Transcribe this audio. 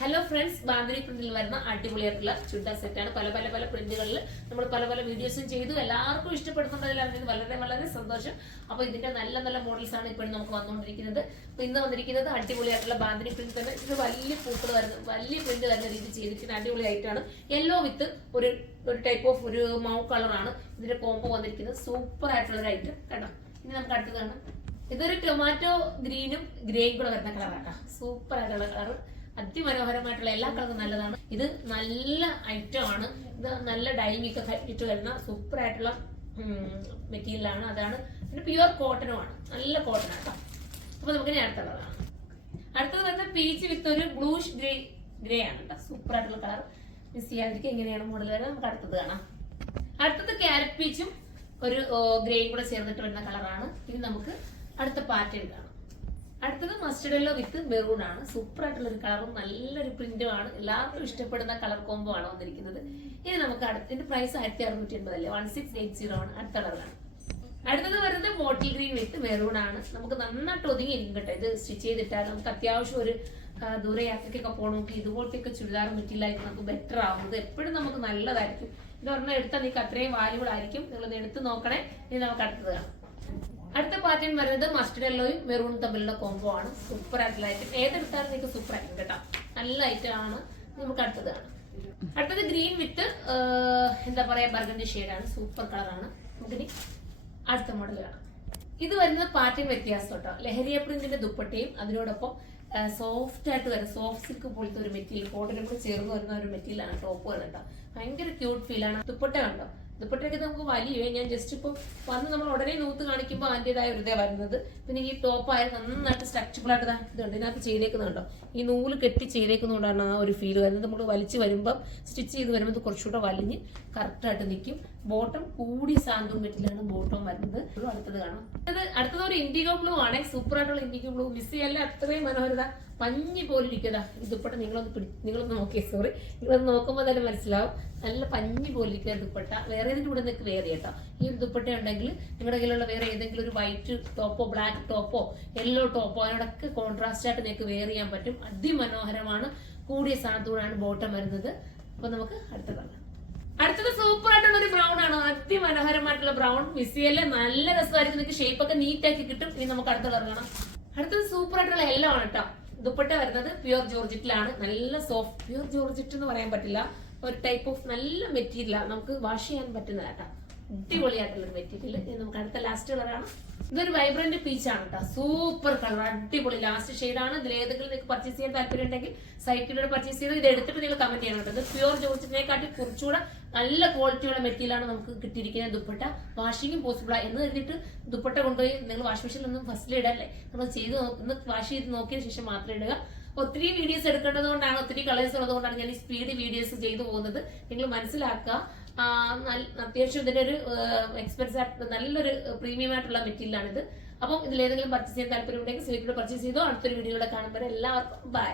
Hello friends, bandhani പ്രിന്റിൽ വരുന്ന അടിപൊളിയായിട്ടുള്ള ചുരിദാർ സെറ്റാണ്. പല പല പല പ്രിന്റുകളിൽ നമ്മൾ പല പല വീഡിയോസും ചെയ്തു. എല്ലാവർക്കും ഇഷ്ടപ്പെടുന്നുണ്ടതിലാണ് വളരെ വളരെ സന്തോഷം. അപ്പൊ ഇതിന്റെ നല്ല നല്ല മോഡൽസ് ആണ് ഇപ്പോഴും നമുക്ക് വന്നുകൊണ്ടിരിക്കുന്നത്. അപ്പൊ ഇന്ന് വന്നിരിക്കുന്നത് അടിപൊളിയായിട്ടുള്ള ബാന്തിനി പ്രിന്റ് തന്നെ. ഇത് വലിയ പൂക്കൾ വരുന്ന വലിയ പ്രിന്റ് വരുന്ന രീതി ചെയ്തിരിക്കുന്ന അടിപൊളിയായിട്ടാണ്. യെല്ലോ വിത്ത് ഒരു ടൈപ്പ് ഓഫ് ഒരു മൗ കളറാണ് ഇതിന്റെ കോംബോ വന്നിരിക്കുന്നത്. സൂപ്പർ ആയിട്ടുള്ള ഒരു ഐറ്റം കേട്ടോ. ഇനി നമുക്ക് അടുത്ത് കാണാം. ഇതൊരു ടൊമാറ്റോ ഗ്രീനും ഗ്രേയും കൂടെ വരുന്ന കളറാട്ടോ. സൂപ്പർ ആയിട്ടുള്ള കളർ, അതിമനോഹരമായിട്ടുള്ള എല്ലാ കളറും നല്ലതാണ്. ഇത് നല്ല ഐറ്റം ആണ്. ഇത് നല്ല ഡൈനിങ് ഒക്കെ ഇട്ട് വരുന്ന സൂപ്പർ ആയിട്ടുള്ള മെറ്റീരിയലാണ്. അതാണ് പിന്നെ പ്യുവർ കോട്ടനും ആണ്. നല്ല കോട്ടൺ ആട്ടോ. അപ്പൊ നമുക്ക് ഇനി അടുത്ത കളറാണ്. അടുത്തത് വരുന്ന പീച്ച് വിത്ത് ഒരു ബ്ലൂഷ് ഗ്രേ ആണ് കേട്ടോ. സൂപ്പർ ആയിട്ടുള്ള കളർ. മിസ് ചെയ്യാതിരിക്കും. എങ്ങനെയാണ് മോഡൽ വരുന്നത് നമുക്ക് അടുത്തത് കാണാം. അടുത്തത് ക്യാരറ്റ് പീച്ചും ഒരു ഗ്രേയും കൂടെ ചേർന്നിട്ട് വരുന്ന കളറാണ്. ഇനി നമുക്ക് അടുത്ത പാറ്റേൺ കാണാം. അടുത്തത് മസ്റ്റർഡ് യെല്ലോ വിത്ത് മെറൂൺ ആണ്. സൂപ്പർ ആയിട്ടുള്ള ഒരു കളറും നല്ലൊരു പ്രിന്റും ആണ്. എല്ലാവർക്കും ഇഷ്ടപ്പെടുന്ന കളർ കോംബോ ആണ് വന്നിരിക്കുന്നത്. ഇനി നമുക്ക് അടുത്തിന്റെ പ്രൈസ് 1680 അല്ലേ, 1680 ആണ്. അടുത്ത കളറാണ്. അടുത്തത് വരുന്നത് ബോട്ടിൽ ഗ്രീൻ വിത്ത് മെറൂൺ ആണ്. നമുക്ക് നന്നായിട്ട് ഒതുങ്ങിയിരിക്കും കേട്ടോ. ഇത് സ്റ്റിച്ച് ചെയ്തിട്ടാൽ നമുക്ക് അത്യാവശ്യം ഒരു ദൂരയാത്രയ്ക്കൊക്കെ പോകണമെങ്കിൽ ഇതുപോലത്തെ ചുരിദാർ മെറ്റീരിയൽ ആയിരിക്കും നമുക്ക് ബെറ്റർ ആവുന്നത്. എപ്പോഴും നമുക്ക് നല്ലതായിരിക്കും. ഇത് ഒരെണ്ണം എടുത്താൽ നിങ്ങൾക്ക് അത്രയും വാല്യൂബിൾ ആയിരിക്കും. നിങ്ങളൊന്ന് എടുത്ത് നോക്കണേ. ഇനി നമുക്ക് അടുത്തത് കാണാം. അടുത്ത പാറ്റേൺ വരുന്നത് മസ്റ്റർഡ് യെല്ലോയും മെറൂണും തമ്മിലുള്ള കോംബോ ആണ്. സൂപ്പർ ആയിട്ടുള്ള ഐറ്റം. ഏതെടുത്താലും നിങ്ങൾക്ക് സൂപ്പർ ആയിരിക്കും കേട്ടോ. നല്ല ഐറ്റം ആണ്. നമുക്ക് അടുത്തത് കാണാം. അടുത്തത് ഗ്രീൻ വിത്ത് എന്താ പറയാ ബർഗണ്ടി ഷെയ്ഡാണ്. സൂപ്പർ കളറാണ്. നമുക്കിനി അടുത്ത മോഡൽ കാണാം. ഇത് വരുന്നത് പാറ്റേൺ വ്യത്യാസം കേട്ടോ. ലഹരിയ പ്രിന്റിന്റെ ദുപ്പട്ടയും അതിനോടൊപ്പം സോഫ്റ്റ് ആയിട്ട് വരുന്ന സോഫ്റ്റ് സിൽക്ക് പോലത്തെ ഒരു മെറ്റീരിയൽ കോട്ടനും കൂടെ ചേർന്ന് വരുന്ന ഒരു മെറ്റീരിയൽ ആണ് ടോപ്പ് വരുന്നത് കേട്ടോ. ഭയങ്കര ക്യൂട്ട് ഫീൽ ആണ്. ദുപ്പട്ട കണ്ടോ. ദുപ്പട്ടയൊക്കെ നമുക്ക് വലിയ ഞാൻ ജസ്റ്റ് ഇപ്പൊ വന്ന് നമ്മൾ ഉടനെ നൂത്ത് കാണിക്കുമ്പോൾ അതിൻ്റെതായ ഒരു ഇതേ വരുന്നത്. പിന്നെ ഈ ടോപ്പ് ആയാലും നന്നായിട്ട് സ്ട്രക്ചബിൾ ആയിട്ട് ഇതുണ്ട്. ഇതിനകത്ത് ചെയ്തേക്കുന്നുണ്ടോ, ഈ നൂല് കെട്ടി ചെയ്തേക്കുന്നതുകൊണ്ടാണ് ആ ഒരു ഫീൽ വരുന്നത്. നമ്മൾ വലിച്ച് വരുമ്പോൾ സ്റ്റിച്ച് ചെയ്ത് വരുമ്പോൾ ഇത് കുറച്ചുകൂടെ വലിഞ്ഞ് കറക്റ്റായിട്ട് നിൽക്കും. ബോട്ടം കൂടി സാന്ത്വം മെറ്റീരിയലാണ് ബോട്ടം വരുന്നത്. അടുത്തത് കാണാം. അടുത്തത് ഒരു ഇൻഡിഗോ ബ്ലൂ ആണ്. സൂപ്പർ ആയിട്ടുള്ള ഇൻഡിഗോ ബ്ലൂ. മിസ് ചെയ്യല്ല, അത്രയും മനോഹരത. പഞ്ഞി പോലെ ഇരിക്കുക. ദുപ്പട്ട നിങ്ങളൊന്ന് നോക്കിയേ, സോറി, നിങ്ങളൊന്ന് നോക്കുമ്പോൾ തന്നെ മനസ്സിലാവും. നല്ല പഞ്ഞി പോലെ ഇരിക്കുക ദുപ്പട്ട. വേറെ ഏതെങ്കിലും ഇവിടെ നിങ്ങൾക്ക് വേറെ കേട്ടോ. ഈ ഒരു ദുപ്പട്ട ഉണ്ടെങ്കിൽ നിങ്ങളുടെ കയ്യിലുള്ള വേറെ ഏതെങ്കിലും ഒരു വൈറ്റ് ടോപ്പോ ബ്ലാക്ക് ടോപ്പോ യെല്ലോ ടോപ്പോ അതിനോടൊക്കെ കോൺട്രാസ്റ്റ് ആയിട്ട് നിങ്ങൾക്ക് വെയർ ചെയ്യാൻ പറ്റും. അതിമനോഹരമാണ്. കൂടിയ സാധനത്തോടാണ് ബോട്ടം വരുന്നത്. അപ്പൊ നമുക്ക് അടുത്ത കാണാം. അടുത്തത് സൂപ്പർ ആയിട്ടുള്ള ഒരു ബ്രൗൺ ആണ്. അതിമനോഹരമായിട്ടുള്ള ബ്രൗൺ. മിസ്സിയല്ലേ, നല്ല രസമായിരിക്കും. നിങ്ങൾക്ക് ഷേപ്പ് ഒക്കെ നീറ്റ് ആക്കി കിട്ടും. ഇനി നമുക്ക് അടുത്ത കളർ കാണാം. അടുത്തത് സൂപ്പർ ആയിട്ടുള്ള യെല്ലോ ആണ് കേട്ടോ. ദുപ്പട്ട വരുന്നത് പ്യുവർ ജോർജറ്റിലാണ്. നല്ല സോഫ്റ്റ്, പ്യുവർ ജോർജറ്റ് എന്ന് പറയാൻ പറ്റില്ല, ഒരു ടൈപ്പ് ഓഫ് നല്ല മെറ്റീരിയലാണ്. നമുക്ക് വാഷ് ചെയ്യാൻ പറ്റുന്ന കേട്ടോ. അടിപൊളിയായിട്ടുള്ള ഒരു മെറ്റീരിയൽ. നമുക്ക് അടുത്ത ലാസ്റ്റ് കളറാണ്. ഇതൊരു വൈബ്രന്റ് പീച്ച് ആണ് കേട്ടോ. സൂപ്പർ കളർ, അടിപൊളി ലാസ്റ്റ് ഷെയ്ഡാണ്. ഇതിൽ ഏതെങ്കിലും നിങ്ങൾക്ക് പർച്ചേസ് ചെയ്യാൻ താല്പര്യം ഉണ്ടെങ്കിൽ സൈറ്റിലൂടെ പർച്ചേസ് ചെയ്ത് ഇത് എടുത്തിട്ട് നിങ്ങൾ കമന്റ് ചെയ്യണം കേട്ടോ. ഇത് പ്യുവർ ജോർജറ്റിനെക്കാട്ടി കുറച്ചുകൂടെ നല്ല ക്വാളിറ്റിയുള്ള മെറ്റീരിയലാണ് നമുക്ക് കിട്ടിയിരിക്കുന്നത്. ദുപ്പട്ട വാഷിങ്ങും പോസിബിൾ ആണ് എന്ന് കരുതിയിട്ട് ദുപ്പട്ട കൊണ്ടുപോയി നിങ്ങൾ വാഷ് മെഷീനിലൊന്നും ഫസ്റ്റിൽ ഇടല്ലേ. നമ്മൾ ചെയ്ത് ഒന്ന് വാഷ് ചെയ്ത് നോക്കിയതിന് ശേഷം മാത്രം ഇടുക. ഒത്തിരി വീഡിയോസ് എടുക്കേണ്ടത് കൊണ്ടാണ്, ഒത്തിരി കളേഴ്സ് ഉള്ളതുകൊണ്ടാണ് ഞാൻ ഈ സ്പീഡ് വീഡിയോസ് ചെയ്തു പോകുന്നത്. നിങ്ങൾ മനസ്സിലാക്കുക. അത്യാവശ്യം ഇതിന്റെ ഒരു എക്സ്പെൻസ് നല്ലൊരു പ്രീമിയം ആയിട്ടുള്ള മെറ്റീരിയലാണിത്. അപ്പം ഇതിലേതെങ്കിലും പർച്ചേസ് ചെയ്യാൻ താല്പര്യം ഉണ്ടെങ്കിൽ സൈറ്റിലൂടെ പർച്ചേസ് ചെയ്തോ. അടുത്തൊരു വീഡിയോയുടെ കാണുമ്പോൾ എല്ലാവർക്കും ബൈ.